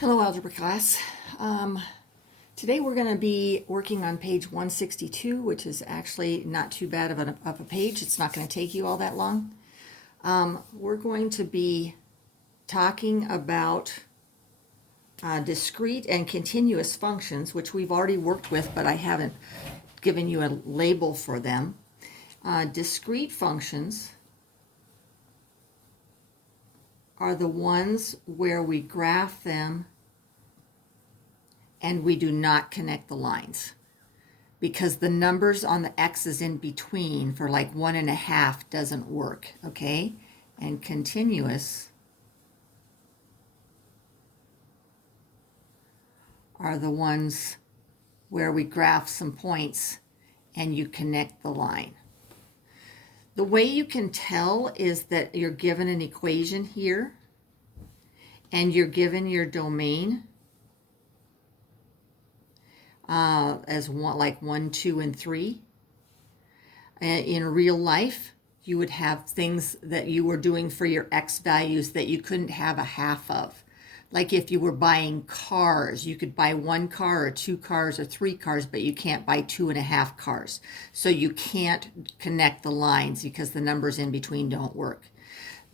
Hello, algebra class. Today we're going to be working on page 162, which is actually not too bad of a page. It's not going to take you all that long. We're going to be talking about discrete and continuous functions, which we've already worked with, but I haven't given you a label for them. Discrete functions are the ones where we graph them and we do not connect the lines because the numbers on the x's in between for like 1.5 doesn't work, okay? And continuous are the ones where we graph some points and you connect the line. The way you can tell is that you're given an equation here and you're given your domain as like 1, 2, and 3. In real life, you would have things that you were doing for your x values that you couldn't have a half of. Like if you were buying cars, you could buy 1 car or 2 cars or 3 cars, but you can't buy 2.5 cars. So you can't connect the lines because the numbers in between don't work.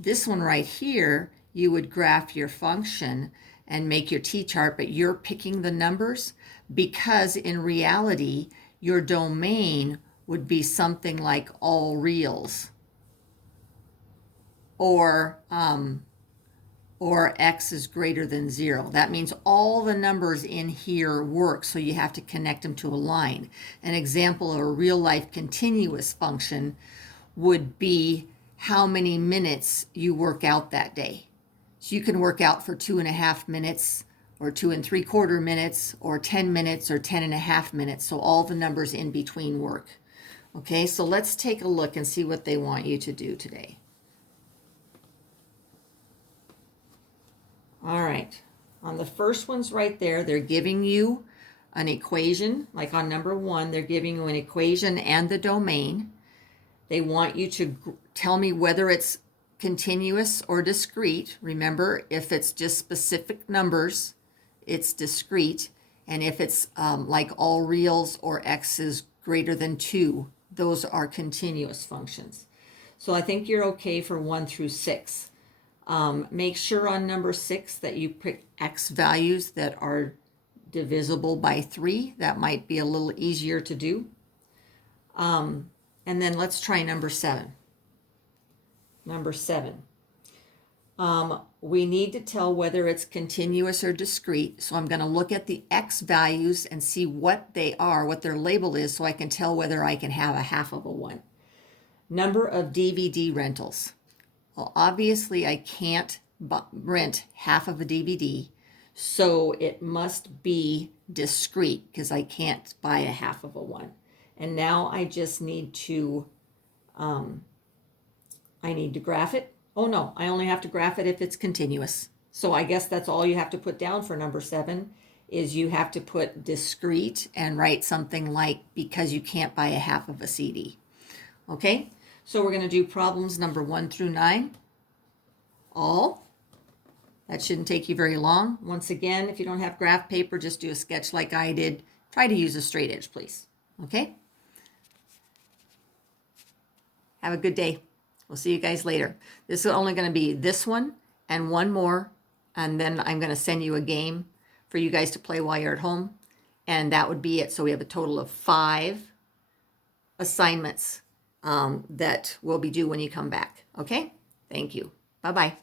This one right here, you would graph your function and make your t-chart, but you're picking the numbers because in reality, your domain would be something like all reals or x is greater than 0. That means all the numbers in here work, so you have to connect them to a line. An example of a real-life continuous function would be how many minutes you work out that day. So you can work out for 2.5 minutes or 2 3/4 minutes or 10 minutes or 10.5 minutes, so all the numbers in between work. Okay, so let's take a look and see what they want you to do today. All right, on the first ones right there, they're giving you an equation. Like on number 1, they're giving you an equation and the domain. They want you to tell me whether it's continuous or discrete. Remember, if it's just specific numbers, it's discrete. And if it's like all reals or x is greater than 2, those are continuous functions. So I think you're okay for 1 through 6. Make sure on number 6 that you pick x values that are divisible by 3. That might be a little easier to do. And then let's try number 7. Number 7. We need to tell whether it's continuous or discrete. So I'm going to look at the x values and see what they are, what their label is, so I can tell whether I can have a half of a 1. Number of DVD rentals. Well, obviously I can't rent half of a DVD, so it must be discrete because I can't buy a half of a 1. And now I just need to graph it. Oh no, I only have to graph it if it's continuous. So I guess that's all you have to put down for number 7 is you have to put discrete and write something like because you can't buy a half of a CD. Okay, so we're going to do problems number 1 through 9. All. That shouldn't take you very long. Once again, if you don't have graph paper, just do a sketch like I did. Try to use a straight edge, please. Okay? Have a good day. We'll see you guys later. This is only going to be this one and one more, and then I'm going to send you a game for you guys to play while you're at home, and that would be it. So we have a total of 5 assignments that will be due when you come back. Okay? Thank you. Bye-bye.